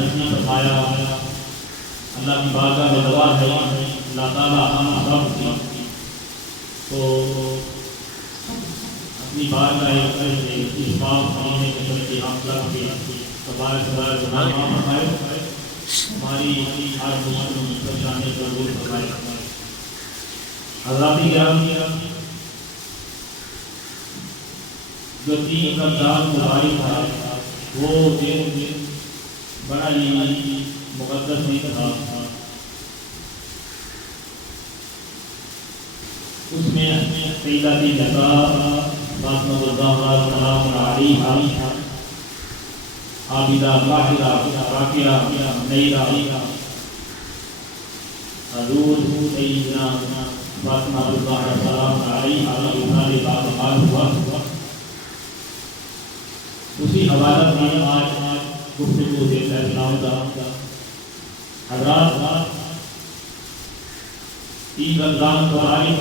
نصیب فرمایا. اللہ کی بارگاہ میں دعا ہے اللہ تعالیٰ ہم سب کی تو اپنی بارگاہ سے اس پاک مہینے کے اندر کی ہم سب کی تبارک گناہ معاف فرمائے. ہماری ہر مسلم پریشانی کو دور فرمائے. حضرات گرامی جو 3 رمضان مبارک تھا وہ دن بڑا ہی مقدس نہیں تھا. اس میں سیدہ نساء فاطمہ الزہرا سلام علیہا عابدہ طاہرہ راکعہ نیرہ حضور سیدنا فاطمہ الزہرا سلام علیہا کا انتقال ہوا. اسی حوالہ میں آج گفتگو دیتا ہے حضرات 3 رمضان مبارک